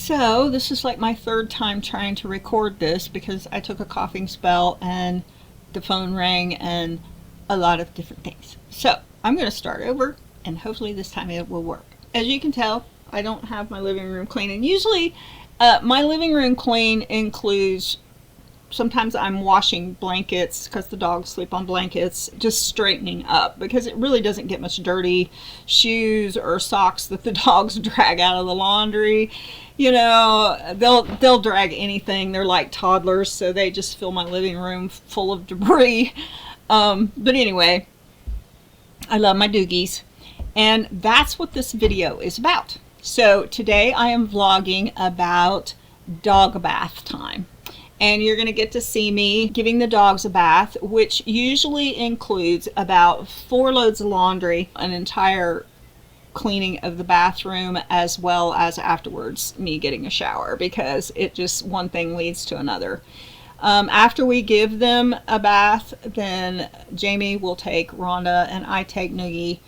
So this is like my third time trying to record this because I took a coughing spell and the phone rang and a lot of different things. So I'm going to start over and hopefully this time it will work. As you can tell, I don't have my living room clean, and usually my living room clean includes, sometimes I'm washing blankets because the dogs sleep on blankets, just straightening up because it really doesn't get much dirty shoes or socks that the dogs drag out of the laundry. You know, they'll drag anything. They're like toddlers, so they just fill my living room full of debris. But anyway, I love my doogies, and that's what this video is about. So today I am vlogging about dog bath time. And you're going to get to see me giving the dogs a bath, which usually includes about 4 loads of laundry, an entire cleaning of the bathroom, as well as afterwards me getting a shower, because it just, one thing leads to another. After we give them a bath, then Jamie will take Rhonda and I take Noogie,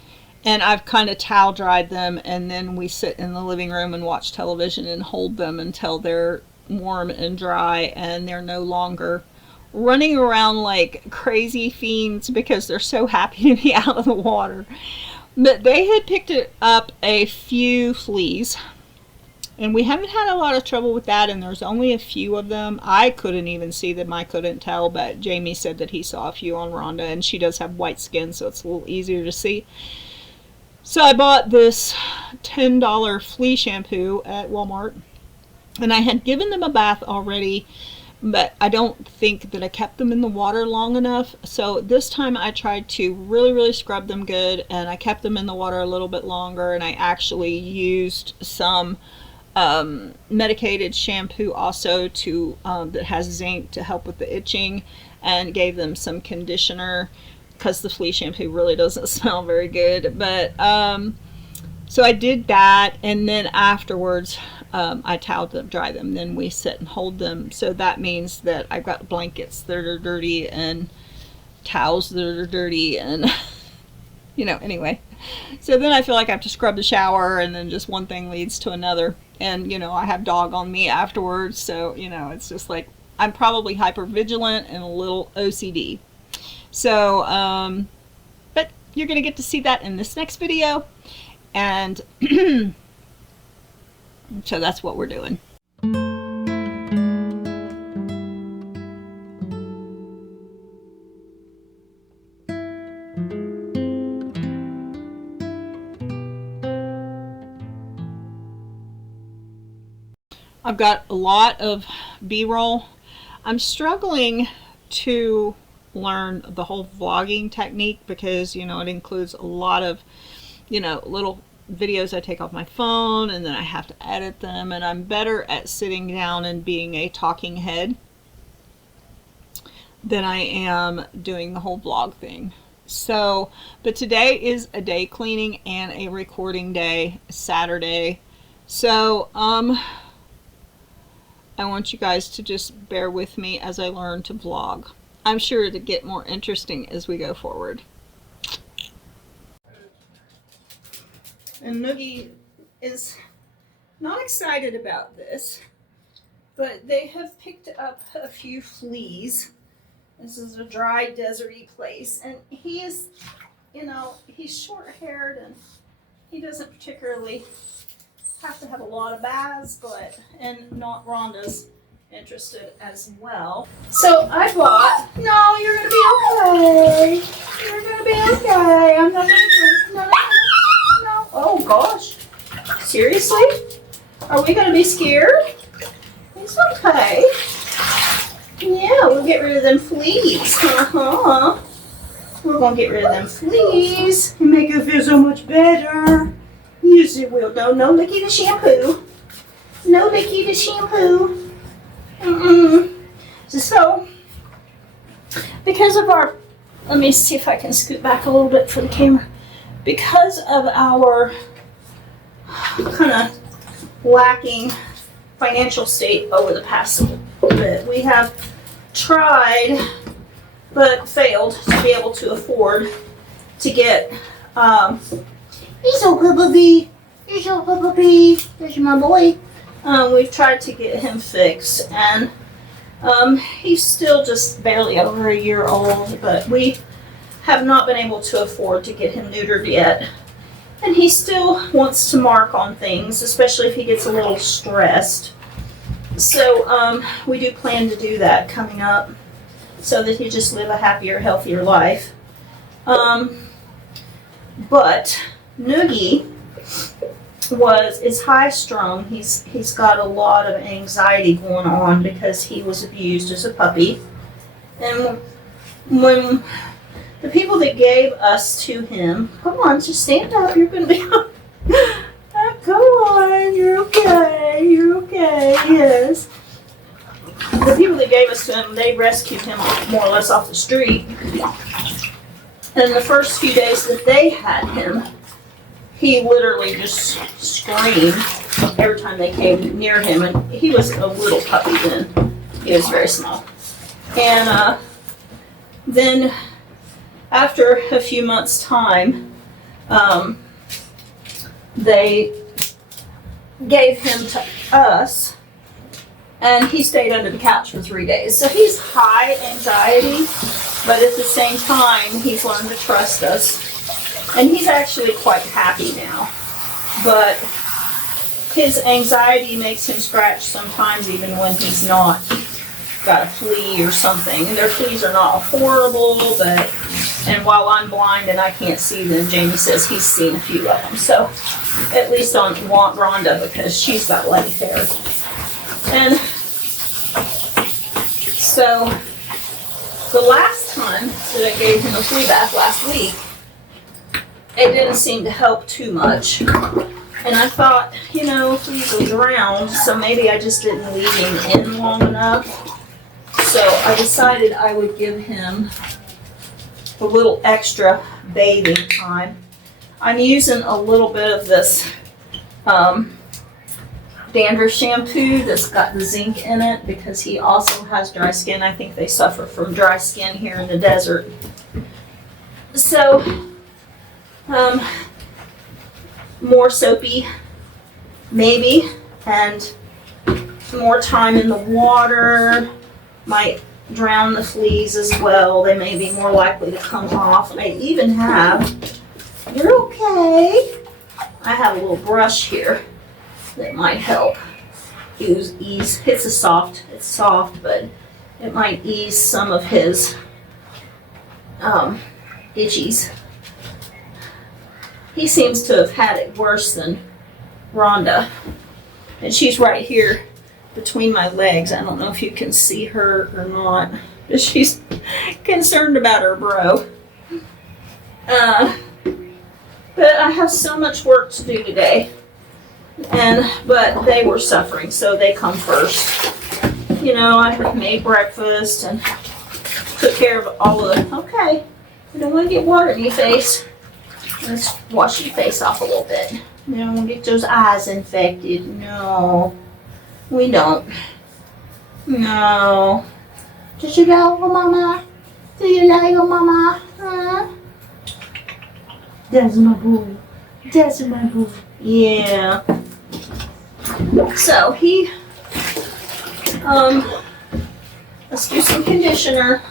and I've kind of towel dried them, and then we sit in the living room and watch television and hold them until they're warm and dry and they're no longer running around like crazy fiends because they're so happy to be out of the water. But they had picked up a few fleas, and we haven't had a lot of trouble with that, and there's only a few of them. I couldn't even see them, I couldn't tell, but Jamie said that he saw a few on Rhonda, and she does have white skin, so it's a little easier to see. So I bought this $10 flea shampoo at Walmart, and I had given them a bath already, but I don't think that I kept them in the water long enough. So this time I tried to really scrub them good, and I kept them in the water a little bit longer, and I actually used some medicated shampoo also to that has zinc to help with the itching, and gave them some conditioner because the flea shampoo really doesn't smell very good. But so I did that, and then afterwards I towel them, dry them, then we sit and hold them. So that means that I've got blankets that are dirty and towels that are dirty, and you know, anyway. So then I feel like I have to scrub the shower, and then just one thing leads to another. And you know, I have dog on me afterwards, so you know, it's just like I'm probably hyper vigilant and a little OCD. So but you're gonna get to see that in this next video, and so that's what we're doing. I've got a lot of B-roll. I'm struggling to learn the whole vlogging technique because, you know, it includes a lot of, you know, little videos I take off my phone, and then I have to edit them, and I'm better at sitting down and being a talking head than I am doing the whole vlog thing. So, but today is a day cleaning and a recording day, Saturday. So, I want you guys to just bear with me as I learn to vlog. I'm sure to get more interesting as we go forward. And Noogie is not excited about this, but they have picked up a few fleas. This is a dry, deserty place, and he is, you know, he's short-haired, and he doesn't particularly have to have a lot of baths, but, and not Rhonda's interested as well. So I bought, no, you're gonna be okay. You're gonna be okay. I'm not gonna drink. No. Oh gosh. Seriously? Are we gonna be scared? It's okay. Yeah, we'll get rid of them fleas. We're gonna get rid of them fleas and make it feel so much better. Yes, it will. No licky the shampoo. No licky the shampoo. So, because of our, let me see if I can scoot back a little bit for the camera. Because of our kind of lacking financial state over the past little bit, we have tried but failed to be able to afford to get he's so good, puppy. He's so good, puppy. There's my boy. We've tried to get him fixed, and he's still just barely over a year old, but we have not been able to afford to get him neutered yet. And he still wants to mark on things, especially if he gets a little stressed. So we do plan to do that coming up so that he just live a happier, healthier life. But Noogie is high strung. He's got a lot of anxiety going on because he was abused as a puppy. And when the people that gave us to him, come on, just stand up, you're gonna be come on, you're okay, yes. The people that gave us to him, they rescued him more or less off the street. And the first few days that they had him, he literally just screamed every time they came near him. And he was a little puppy then. He was very small. And then after a few months' time, they gave him to us, and he stayed under the couch for 3 days. So he's high anxiety, but at the same time, he's learned to trust us. And he's actually quite happy now. But his anxiety makes him scratch sometimes even when he's not got a flea or something. And their fleas are not horrible, but, and while I'm blind and I can't see them, Jamie says he's seen a few of them. So at least on Rhonda, because she's got light hair. And so the last time that I gave him a flea bath last week, it didn't seem to help too much. And I thought, fleas will drown, so maybe I just didn't leave him in long enough. So I decided I would give him a little extra bathing time. I'm using a little bit of this dandruff shampoo that's got the zinc in it because he also has dry skin. I think they suffer from dry skin here in the desert. So, more soapy, maybe, and more time in the water might drown the fleas as well. They may be more likely to come off. I even have, you're okay, I have a little brush here that might help ease. It's soft, but it might ease some of his itchies. He seems to have had it worse than Rhonda. And she's right here between my legs. I don't know if you can see her or not. She's concerned about her bro. But I have so much work to do today. But they were suffering, so they come first. I made breakfast and took care of all of them. Okay, you don't want to get water in your face. Let's wash your face off a little bit. You don't want to get those eyes infected. No, we don't. No. Did you love your mama? Do you love your mama? Huh? That's my boy. That's my boy. Yeah. So let's do some conditioner.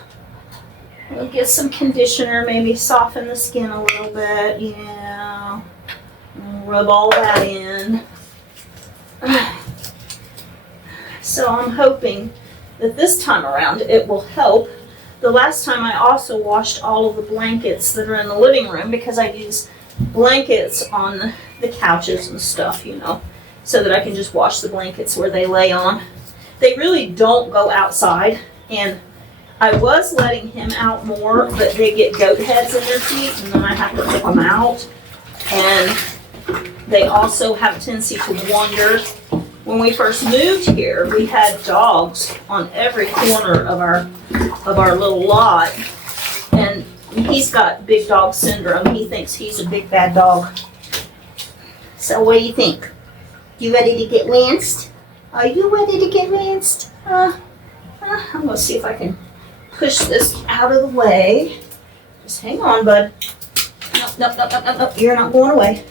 We'll get some conditioner, maybe soften the skin a little bit. Yeah. Rub all that in. So I'm hoping that this time around it will help. The last time I also washed all of the blankets that are in the living room because I use blankets on the couches and stuff, so that I can just wash the blankets where they lay on. They really don't go outside, and I was letting him out more, but they get goat heads in their feet, and then I have to pull them out. And they also have a tendency to wander. When we first moved here, we had dogs on every corner of our little lot, and he's got big dog syndrome. He thinks he's a big bad dog. So what do you think? You ready to get rinsed? Are you ready to get rinsed? I'm gonna see if I can push this out of the way. Just hang on, bud. Nope. You're not going away.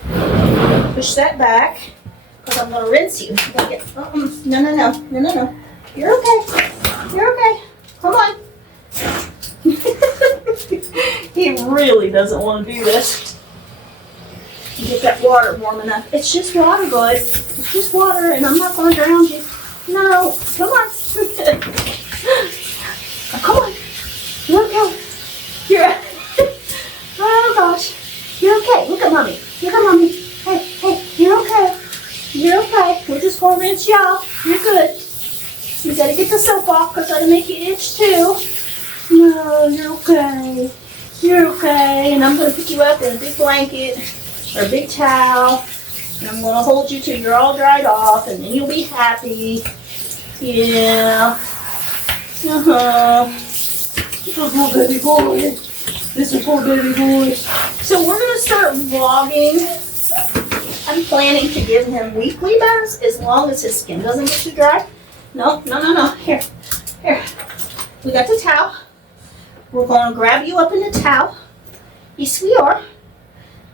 Push that back. because I'm going to rinse you. No, no, no, no, no, no. You're okay. You're okay. Come on. He really doesn't want to do this. Get that water warm enough. It's just water, bud. It's just water, and I'm not going to drown you. No, come on. Oh, come on. You're okay. You're. Oh gosh. You're okay. Look at mommy. Look at mommy. Hey, hey. You're okay. You're okay. We're just going to rinse you off. You're good. You got to get the soap off because that'll make you itch too. No, you're okay. You're okay. And I'm going to pick you up in a big blanket or a big towel. And I'm going to hold you till you're all dried off, and then you'll be happy. Yeah. Oh, poor baby boy. This is poor baby boy. So we're going to start vlogging. I'm planning to give him weekly baths as long as his skin doesn't get too dry. No, no, no, no. Here. Here. We got the towel. We're going to grab you up in the towel. Yes, we are.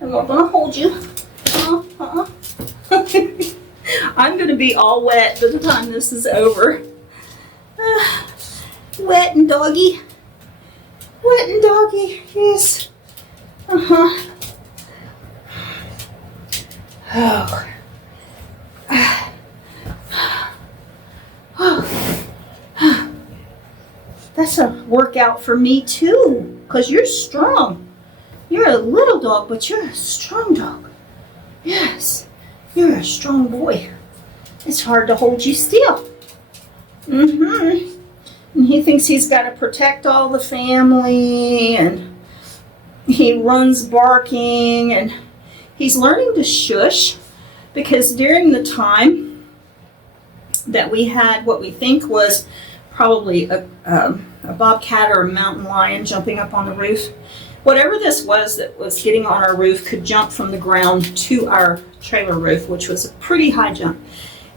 And we're going to hold you. I'm going to be all wet by the time this is over. Wet and doggy. Wet and doggy. Yes. Oh. That's a workout for me too, because you're strong. You're a little dog, but you're a strong dog. Yes, you're a strong boy. It's hard to hold you still. And he thinks he's got to protect all the family, and he runs barking, and he's learning to shush, because during the time that we had what we think was probably a bobcat or a mountain lion jumping up on the roof. Whatever this was that was getting on our roof could jump from the ground to our trailer roof, which was a pretty high jump.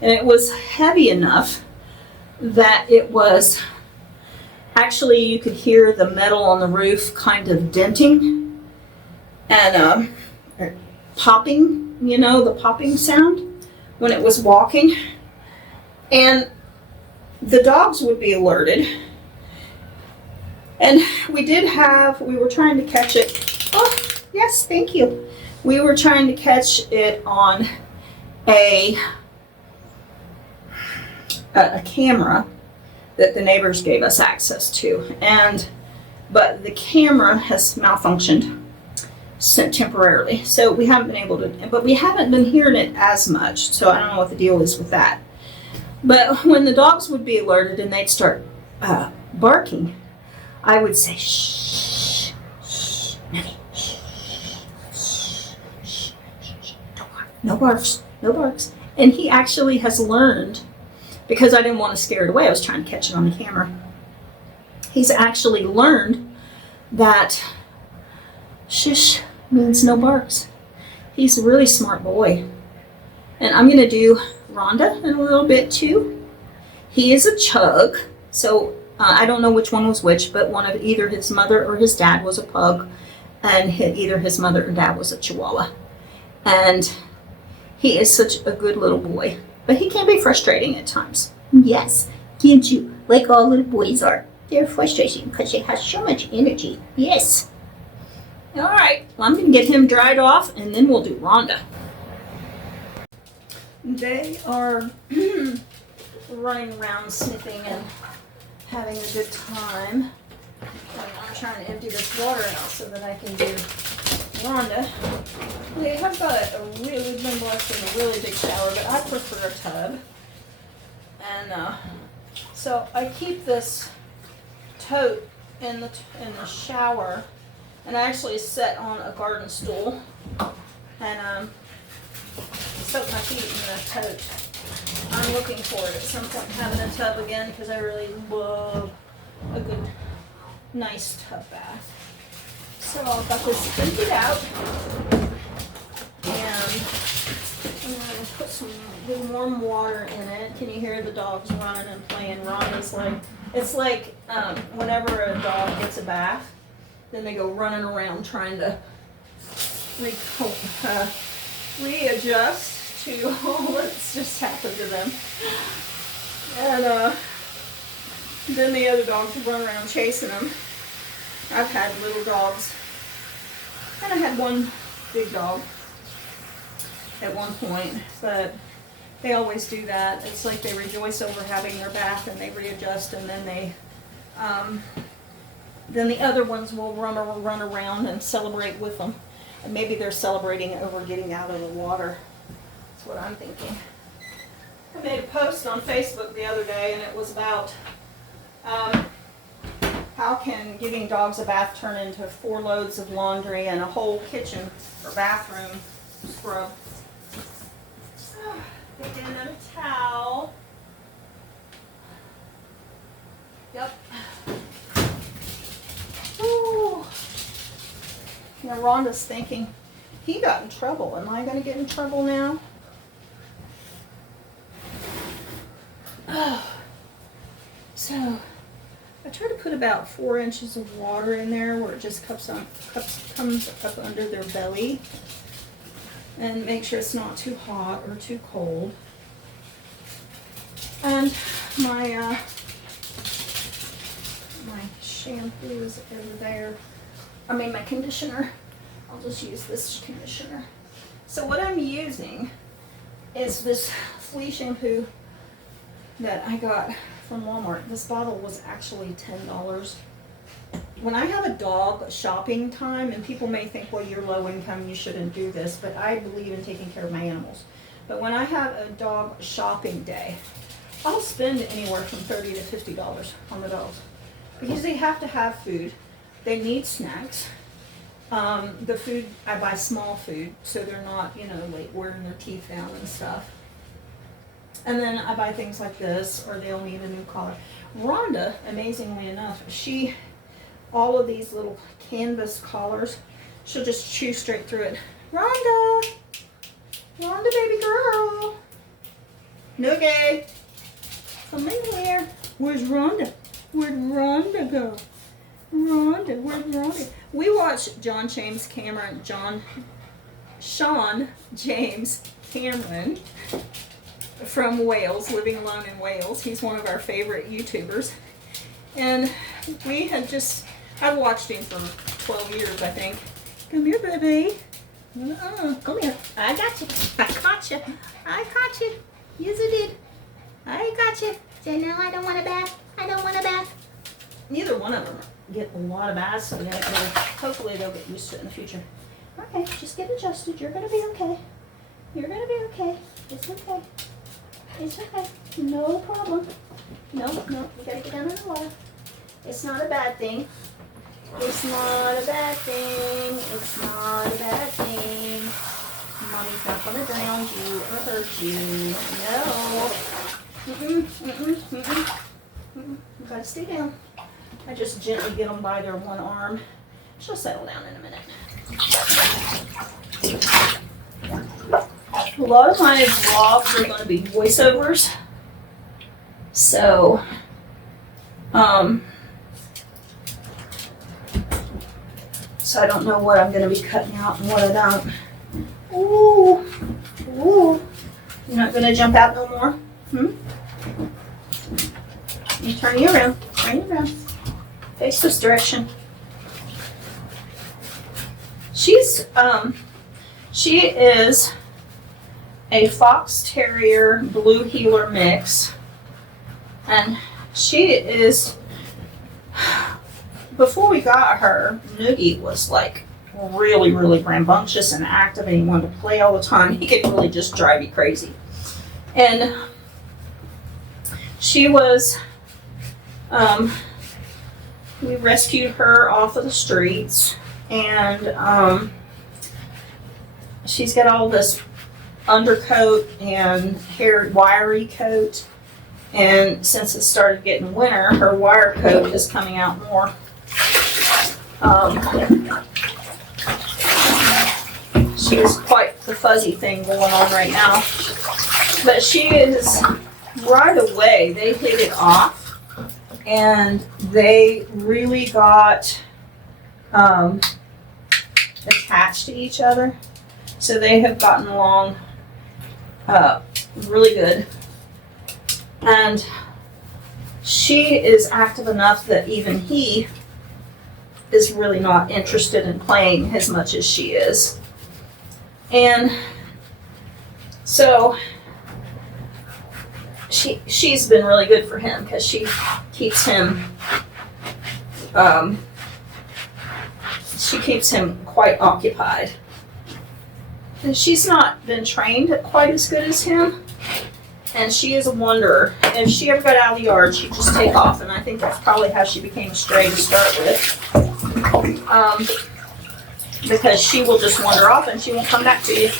And it was heavy enough that it was actually, you could hear the metal on the roof kind of denting and popping, you know, the popping sound when it was walking. And the dogs would be alerted. And we were trying to catch it. Oh, yes, thank you. We were trying to catch it on a camera that the neighbors gave us access to. But the camera has malfunctioned temporarily. So we haven't been able to, but we haven't been hearing it as much. So I don't know what the deal is with that. But when the dogs would be alerted and they'd start barking, I would say, shh, shh, Nugget, shh, shh, shh, shh, don't bark. No barks, no barks. And he actually has learned, because I didn't want to scare it away, I was trying to catch it on the camera. He's actually learned that shush means no barks. He's a really smart boy. And I'm going to do Rhonda in a little bit too. He is a chug, so I don't know which one was which, but one of either his mother or his dad was a pug, and either his mother or dad was a Chihuahua. And he is such a good little boy, but he can be frustrating at times. Yes, can't you? Like all little boys are. They're frustrating because they have so much energy. Yes. All right, well, I'm going to get him dried off, and then we'll do Rhonda. They are running around sniffing and having a good time. I'm trying to empty this water out so that I can do Rhonda. They have got we've been blessed with a really big shower, but I prefer a tub. And so I keep this tote in the shower, and I actually sit on a garden stool and soak my feet in the tote. I'm looking forward at some point having a tub again because I really love a good, nice tub bath. So I've got this emptied out, and I'm going to put some good warm water in it. Can you hear the dogs running and playing? Rhonda's like, it's like whenever a dog gets a bath, then they go running around trying to readjust to what's just happened to them. And then the other dogs would run around chasing them. I've had little dogs, and I had one big dog at one point, but they always do that. It's like they rejoice over having their bath and they readjust, and then then the other ones will run around and celebrate with them. And maybe they're celebrating over getting out of the water. That's what I'm thinking. I made a post on Facebook the other day, and it was about how can giving dogs a bath turn into 4 loads of laundry and a whole kitchen or bathroom scrub. Get in another towel. Yep. Ooh. Now Rhonda's thinking, he got in trouble. Am I going to get in trouble now? Oh. So I try to put about 4 inches of water in there where it just comes up under their belly, and make sure it's not too hot or too cold. And my shampoo is over there. I mean my conditioner. I'll just use this conditioner. So what I'm using is this flea shampoo that I got from Walmart. This bottle was actually $10. When I have a dog shopping time, and people may think, well, you're low income, you shouldn't do this, but I believe in taking care of my animals. But when I have a dog shopping day, I'll spend anywhere from $30 to $50 on the dogs, because they have to have food. They need snacks. The food, I buy small food, so they're not, like wearing their teeth down and stuff. And then I buy things like this, or they'll need a new collar. Rhonda, amazingly enough, all of these little canvas collars, she'll just chew straight through it. Rhonda, baby girl, Noogie, come in here. Where's Rhonda? Where'd Rhonda go? Rhonda, where's Rhonda? We watched Sean James Cameron from Wales, living alone in Wales. He's one of our favorite YouTubers. And we had I've watched him for 12 years, I think. Come here, baby. Come here. I got you. I caught you. I caught you. Yes, I did. I got you. Say, no, I don't want a bath. I don't want a bath. Neither one of them get a lot of baths, so hopefully they'll get used to it in the future. Okay, just get adjusted. You're going to be okay. You're going to be okay. It's okay. It's okay. No problem. No, you gotta get down in the water. It's not a bad thing. It's not a bad thing. It's not a bad thing. Mommy's not gonna drown you or hurt you. No. You gotta stay down. I just gently get them by their one arm. She'll settle down in a minute. A lot of my vlogs are going to be voiceovers, so I don't know what I'm going to be cutting out and what I don't. Ooh, you're not going to jump out no more? You turn you around, face this direction. She is a Fox Terrier Blue Heeler mix, and she is, before we got her, Noogie was like really, really rambunctious and active, and he wanted to play all the time. He could really just drive you crazy. And she was, we rescued her off of the streets, and she's got all this undercoat and hair wiry coat, and since it started getting winter, her wire coat is coming out more. She's quite the fuzzy thing going on right now, but she is, right away they hit it off, and they really got attached to each other, so they have gotten along really good. And she is active enough that even he is really not interested in playing as much as she is. And so she's been really good for him because she keeps him quite occupied. And she's not been trained quite as good as him, and she is a wanderer. If she ever got out of the yard, she'd just take off, and I think that's probably how she became a stray to start with. Because she will just wander off and she won't come back to you.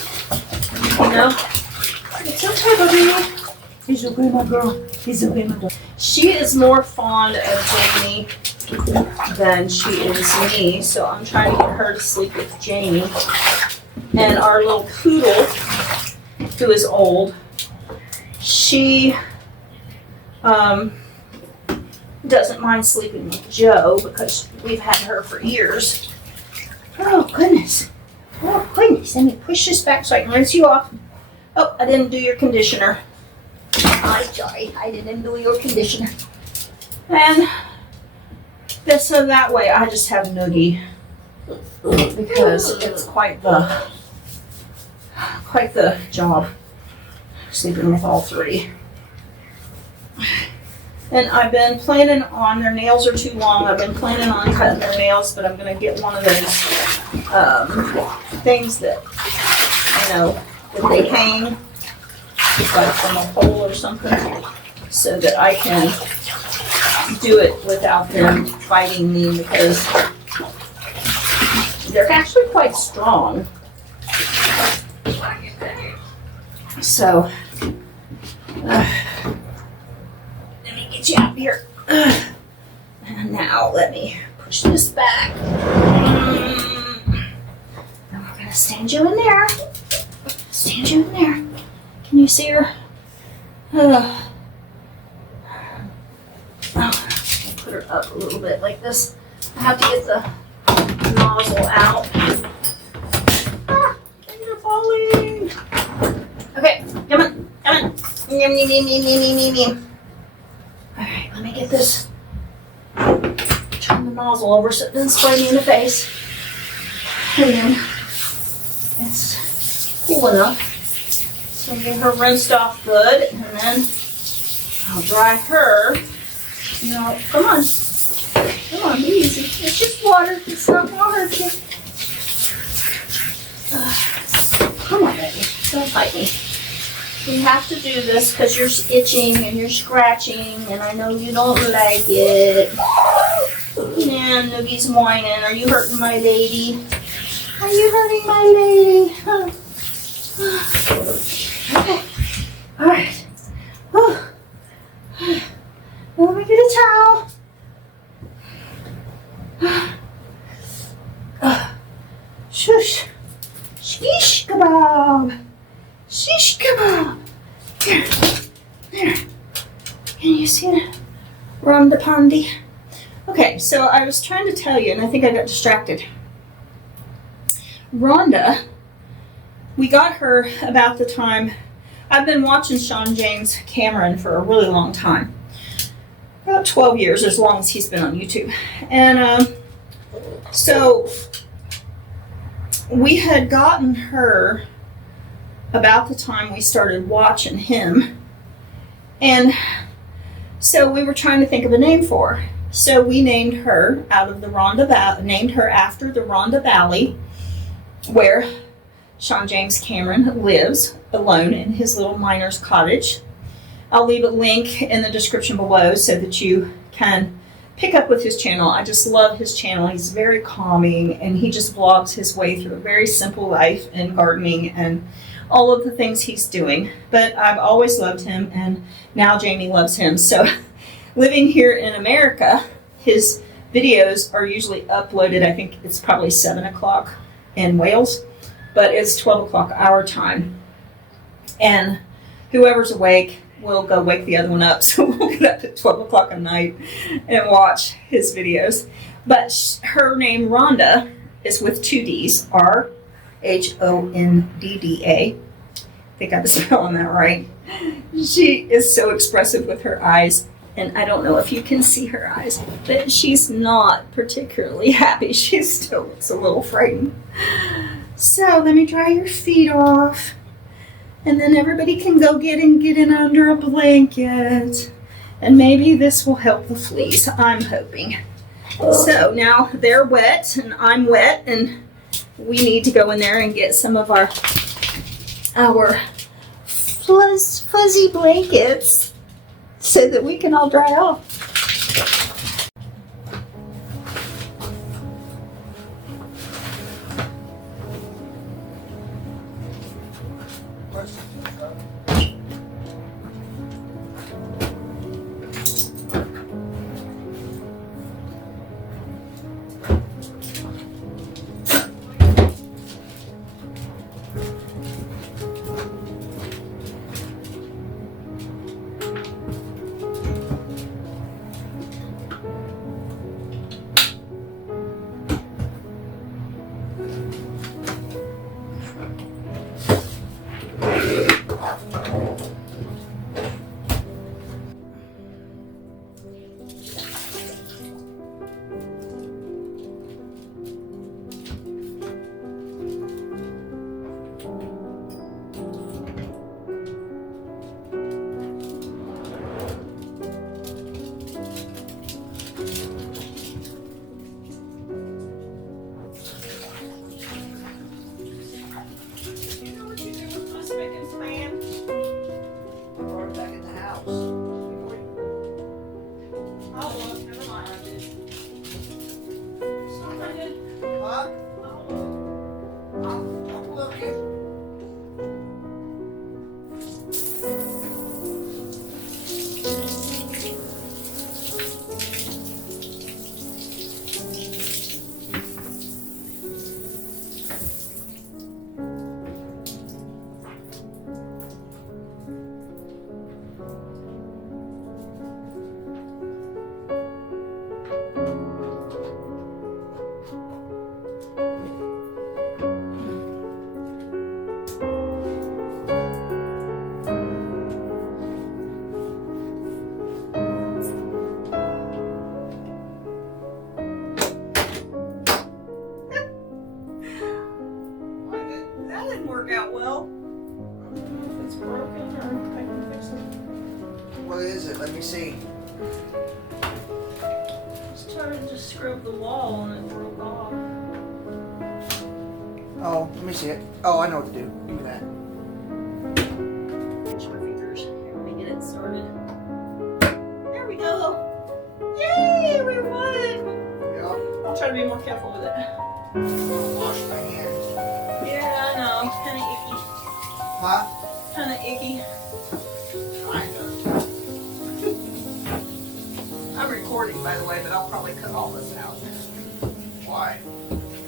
You know? It's okay, baby. He's okay, my girl. He's okay, my girl. She is more fond of Jamie than she is me, so I'm trying to get her to sleep with Jamie. And our little poodle, who is old, she doesn't mind sleeping with Joe because we've had her for years. Oh, goodness. Oh, goodness. Let me push this back so I can rinse you off. Oh, I didn't do your conditioner. I'm sorry. I didn't do your conditioner. And so that way I just have Noogie because it's quite the job sleeping with all three. And I've been planning on, their nails are too long, I've been planning on cutting their nails, but I'm going to get one of those things that, you know, that they hang, like from a pole or something, so that I can do it without them fighting me, because they're actually quite strong. So, get you out here. And now let me push this back. And we're gonna stand you in there. Stand you in there. Can you see her? I'll put her up a little bit like this. I have to get the nozzle out. Ah, you're falling. Okay, come on, come on. Yum, yum, yum, yum, yum, yum, yum. Alright, let me get this, turn the nozzle over so it doesn't spray me in the face. And then it's cool enough. So get her rinsed off good, and then I'll dry her. You know, come on, be easy. It's just water, it's not gonna hurt you. Come on, baby, don't fight me. You have to do this because you're itching and you're scratching, and I know you don't like it. Yeah, Noogie's whining. Are you hurting my lady? Are you hurting my lady? Huh. Okay. All right. Let me get a towel. Shush. Shish kebab. Shish kebab. There. Can you see that? Ronda Pondy. Okay, so I was trying to tell you, and I think I got distracted. Rhonda, we got her about the time, I've been watching Sean James Cameron for a really long time. About 12 years, as long as he's been on YouTube. And so we had gotten her about the time we started watching him. And so we were trying to think of a name for her. So we named her named her after the Rhonda Valley, where Sean James Cameron lives alone in his little miner's cottage. I'll leave a link in the description below so that you can pick up with his channel. I just love his channel. He's very calming, and he just vlogs his way through a very simple life and gardening and all of the things he's doing. But I've always loved him, and now Jamie loves him. So living here in America, his videos are usually uploaded, I think it's probably 7 o'clock in Wales, but it's 12 o'clock our time. And whoever's awake will go wake the other one up. So we'll get up at 12 o'clock at night and watch his videos. But her name, Rhonda, is with 2 D's, R-H-O-N-D-D-A. think I was spelling that right. She is so expressive with her eyes, and I don't know if you can see her eyes, but she's not particularly happy. She still looks a little frightened. So let me dry your feet off, and then everybody can go get in under a blanket, and maybe this will help the fleas, I'm hoping. So now they're wet, and I'm wet, and we need to go in there and get some of our fuzzy blankets so that we can all dry off. Work out well. I don't know if it's broken or I can fix it. What is it? Let me see. Just tried to scrub the wall and it broke off. Oh, let me see it. Oh, I know what to do. Give me that. Pinch my fingers. Here, let me get it started. There we go. Yay, we won. Yep. I'll try to be more careful with it. I'm gonna wash my hands. Yeah, I know. Kind of icky. Huh? Kind of icky. Kinda. I'm recording, by the way, but I'll probably cut all this out. Why?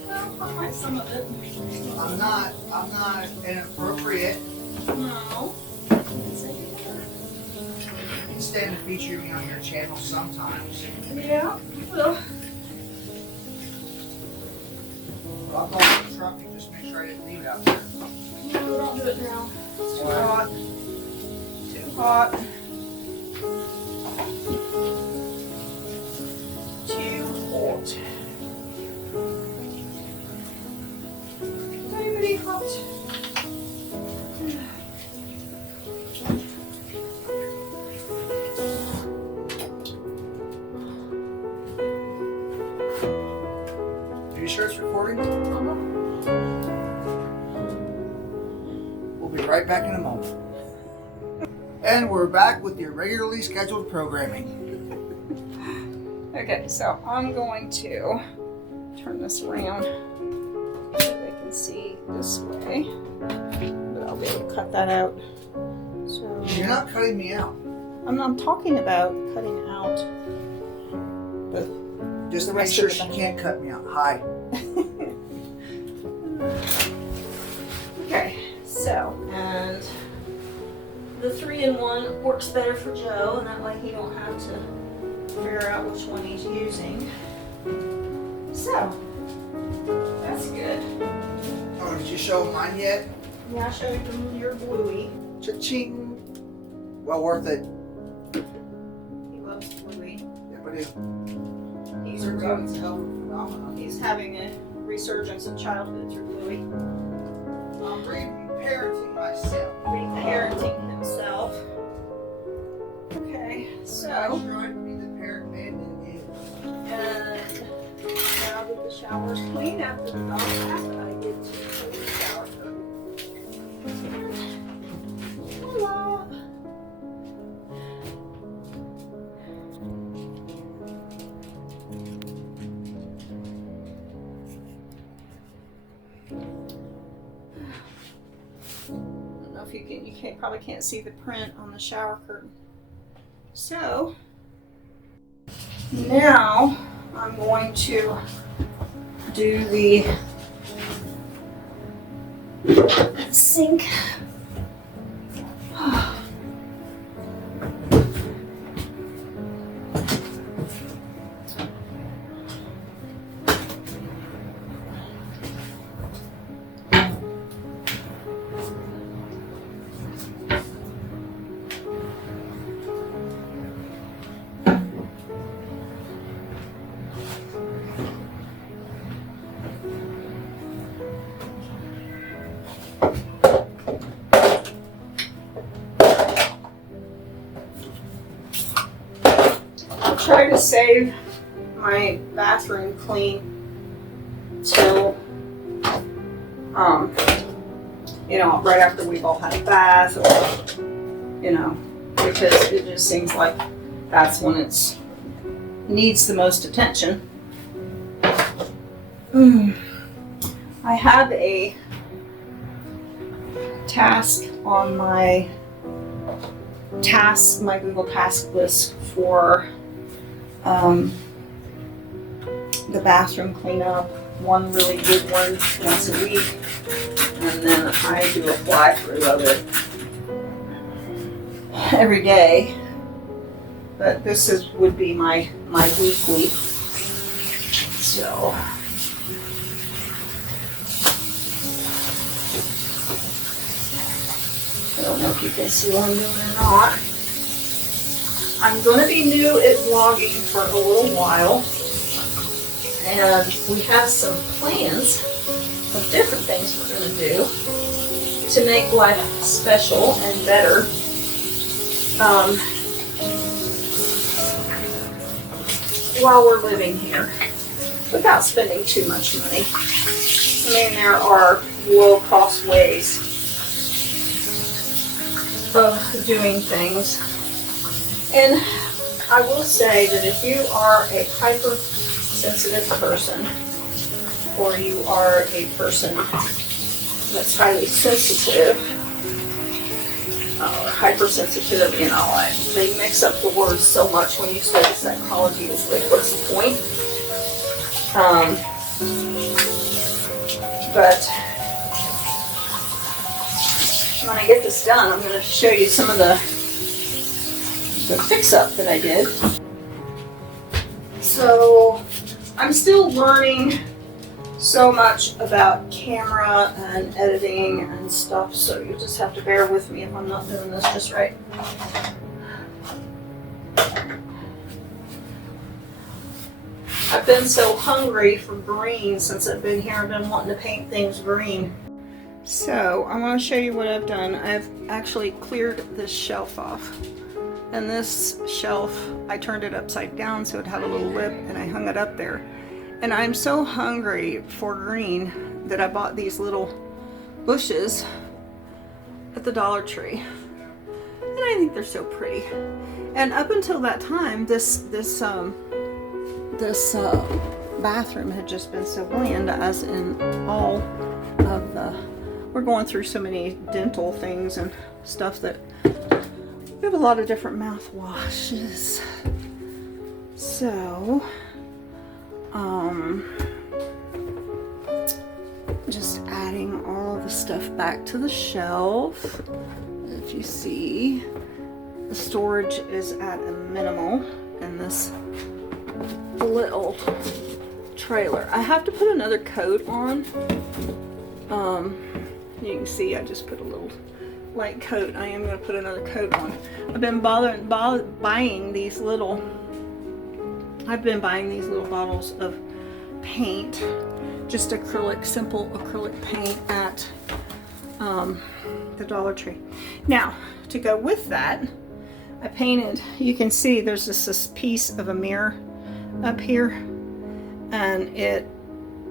Well, I might some of it. I'm not inappropriate. No. You stand to feature me on your channel sometimes. Yeah, well. I'll go in the truck and just make sure I didn't leave it out there. No, don't do it now. It's too Why? hot. Too hot. Too hot. Very hot. Are you sure it's recording? We'll be right back in a moment. And we're back with your regularly scheduled programming. Okay, so I'm going to turn this around so they can see this way. But I'll be able to cut that out. So You're not cutting me out. I'm talking about cutting out the Just The to make rest sure of she the- can't cut me out. Hi. Okay, so, and the 3-in-1 works better for Joe, and that way he don't have to figure out which one he's using. So, that's good. Oh, did you show mine yet? Yeah, show them your Bluey. Cha-ching. Well worth it. He loves Bluey. Yeah, but it He's, turns out it's a hell of a phenomenon. he's having a resurgence of childhood through Bluey. I'm re-parenting myself. Reparenting himself. Okay, I so, tried to be the parent man that it is. and now that the shower's clean after the dog bath, I get to put the shower curtain. Voila! I don't know if you probably can't see the print on the shower curtain. So now I'm going to do the sink. Try to save my bathroom clean till right after we've all had a bath, or because it just seems like that's when it's needs the most attention. I have a task on my Google task list for the bathroom cleanup, one really good one once a week, and then I do a fly through of it every day. But this would be my weekly. So I don't know if you can see what I'm doing or not. I'm going to be new at vlogging for a little while, and we have some plans of different things we're going to do to make life special and better. While we're living here, without spending too much money. I mean, there are low-cost ways of doing things. And I will say that if you are a hypersensitive person, or you are a person that's highly sensitive, or hypersensitive, they mix up the words so much when you study psychology. It's like, what's the point? But when I get this done, I'm going to show you some of the fix-up that I did. So I'm still learning so much about camera and editing and stuff, so you'll just have to bear with me if I'm not doing this just right. I've been so hungry for green since I've been here. I've been wanting to paint things green. So I want to show you what I've done. I've actually cleared this shelf off. And this shelf, I turned it upside down so it had a little lip, and I hung it up there. And I'm so hungry for green that I bought these little bushes at the Dollar Tree. And I think they're so pretty. And up until that time, this bathroom had just been so bland, as in all of the, we're going through so many dental things and stuff that we have a lot of different mouthwashes. So, just adding all of the stuff back to the shelf. If you see, the storage is at a minimal in this little trailer. I have to put another coat on You can see I just put a little light coat. I am going to put another coat on. I've been buying these little bottles of paint, just acrylic, simple acrylic paint at the Dollar Tree. Now, to go with that, I painted, you can see there's this piece of a mirror up here, and it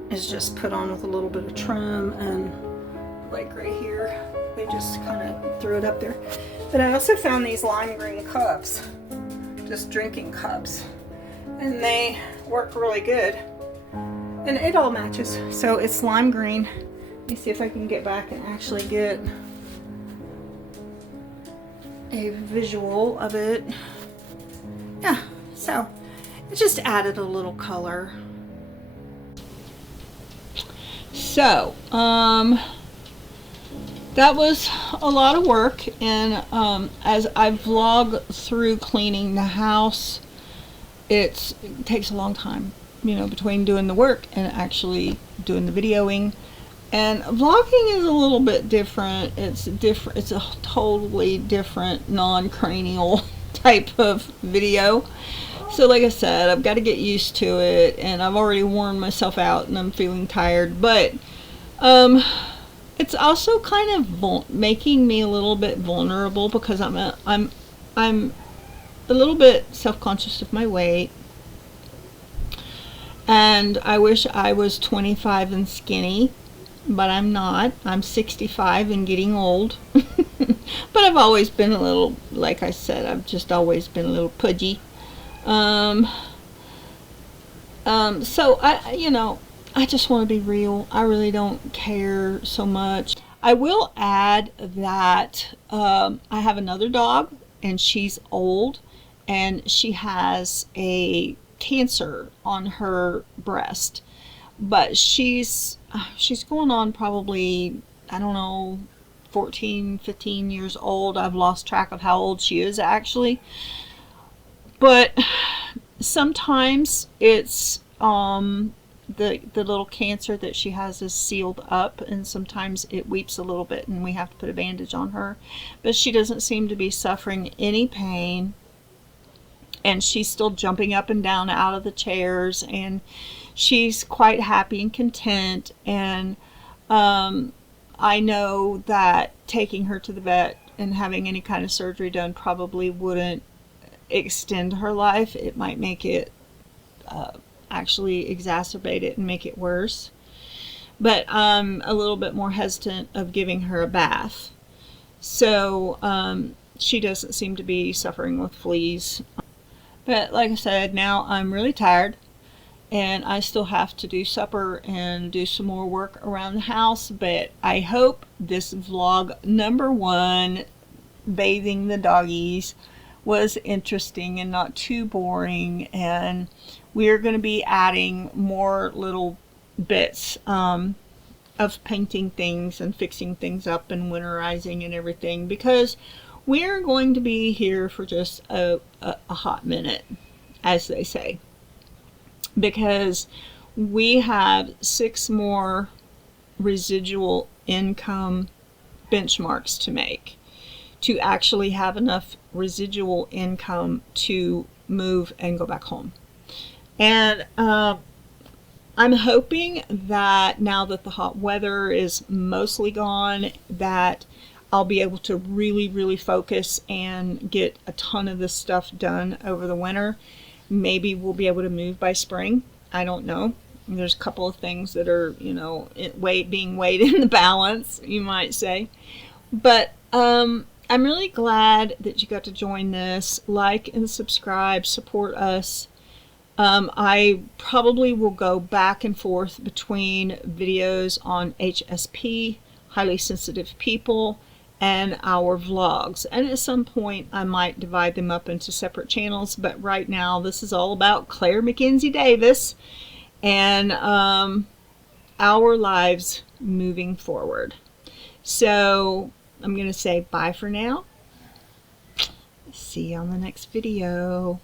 is just put on with a little bit of trim, and like right here, they just kind of threw it up there. But I also found these lime green cups, just drinking cups, and they work really good, and it all matches. So it's lime green. Let me see if I can get back and actually get a visual of it. Yeah, so it just added a little color. So that was a lot of work, and as I vlog through cleaning the house, it takes a long time, you know, between doing the work and actually doing the videoing. And vlogging is a little bit different. It's a totally different non-cranial type of video. So like I said, I've got to get used to it, and I've already worn myself out and I'm feeling tired. But it's also kind of making me a little bit vulnerable, because I'm a little bit self-conscious of my weight. And I wish I was 25 and skinny, but I'm not. I'm 65 and getting old. But I've always been a little, like I said, I've just always been a little pudgy. So I just want to be real. I really don't care so much. I will add that I have another dog, and she's old, and she has a cancer on her breast, but she's going on probably, I don't know, 14, 15 years old. I've lost track of how old she is actually. But sometimes it's the little cancer that she has is sealed up, and sometimes it weeps a little bit and we have to put a bandage on her. But she doesn't seem to be suffering any pain, and she's still jumping up and down out of the chairs, and she's quite happy and content. And I know that taking her to the vet and having any kind of surgery done probably wouldn't extend her life. It might make it actually exacerbate it and make it worse. But I'm a little bit more hesitant of giving her a bath. So she doesn't seem to be suffering with fleas. But like I said, now I'm really tired, and I still have to do supper and do some more work around the house. But I hope this vlog #1, bathing the doggies, was interesting and not too boring. And we're going to be adding more little bits of painting things and fixing things up and winterizing and everything, because we're going to be here for just a hot minute, as they say, because we have 6 more residual income benchmarks to make to actually have enough residual income to move and go back home. And I'm hoping that now that the hot weather is mostly gone, that I'll be able to really focus and get a ton of this stuff done over the winter. Maybe we'll be able to move by spring. I don't know. There's a couple of things that are, you know, being weighed in the balance, you might say. But I'm really glad that you got to join this. Like and subscribe, support us. I probably will go back and forth between videos on HSP, highly sensitive people, and our vlogs. And at some point I might divide them up into separate channels, but right now this is all about Claire McKenzie Davis and our lives moving forward. So I'm going to say bye for now. See you on the next video.